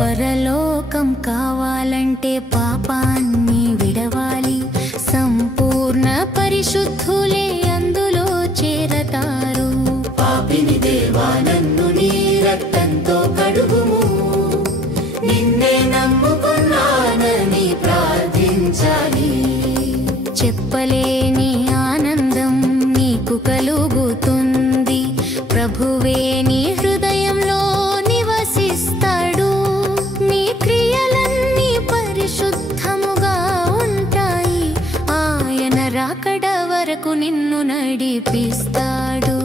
పరలోకం కావాలంటే పాపాన్ని విడవాలి, సంపూర్ణ పరిశుద్ధులే అందులో చేరతారు. పాపిని దేవా నన్ను నీ రక్తంతో కడుగుము, నిన్నే నమ్ముకున్నానని ప్రార్థించాలి. చెప్పలేని ఆనందం నీకు కలుగుతుంది, ప్రభువే నీ హృదయంలో నివసిస్తాడు. నీ క్రియలన్నీ పరిశుద్ధముగా ఉంటాయి, ఆయన రాకడ వరకు నిన్ను నడిపిస్తాడు.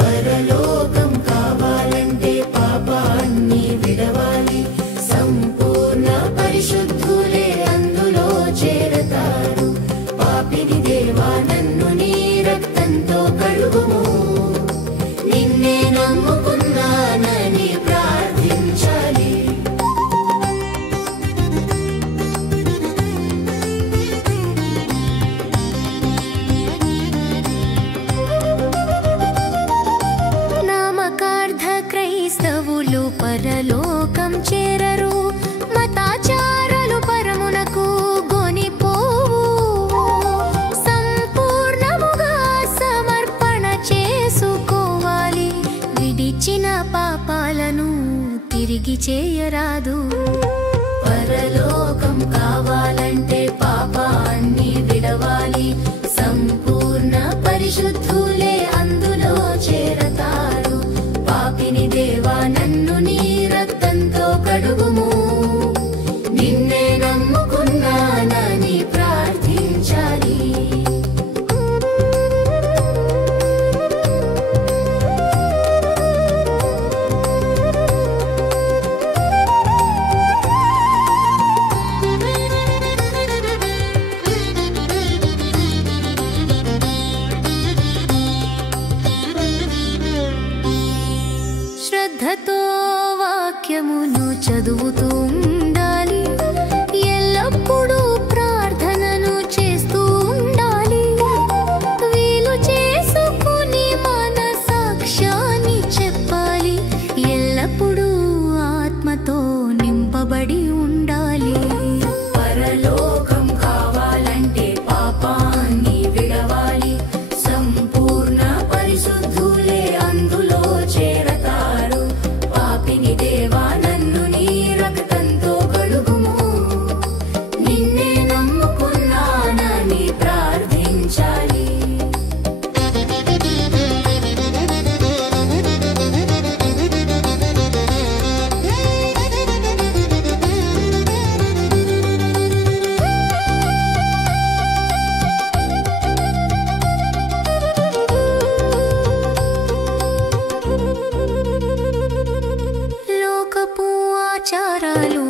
పరలోకం కావాలంటే పాపాన్ని విడవాలి, సంపూర్ణ పరిశుద్ధులే అందులో చేరతారు. పాపిని దేవా నన్ను నీ రక్తంతో కడుగుము, నిన్నే నమ్ముకున్నానని ప్రార్థించాలి. నామకార్థ క్రైస్తవులు పరలోకం చేరరు, మతాచారాలు పరమునకు గొనిపోవు. సంపూర్ణముగా సమర్పణ చేసుకోవాలి, విడిచిన పాపాలను తిరిగి చేయరాదు. పరలోకం కావాలంటే పాపాన్ని విడవాలి, సంపూర్ణ పరిశుద్ధులే అందులో చేరతారు. పాపిని దేవా నన్ను నీ రక్తంతో కడుగుము, నిన్నే నమ్ముకున్నానని ప్రార్థించాలి. శ్రద్ధతో వాక్యమును చదువుతూ ఉండాలి, ఎల్లప్పుడూ ప్రార్థనను చేస్తూ ఉండాలి. వీలు చేసుకుని మన సాక్ష్యాన్ని చెప్పాలి, ఎల్లప్పుడూ ఆత్మతో నింపబడి ఉండాలి. పరలోకం కావాలంటే పాపాన్ని విడవాలి, సంపూర్ణ పరిశుద్ధులే అందులో చేరతారు. పాపిని దేవా నన్ను నీ రక్తంతో కడుగుము, నిన్నే నమ్ముకున్నానని ప్రార్థించాలి. లోకపు ఆచారాలు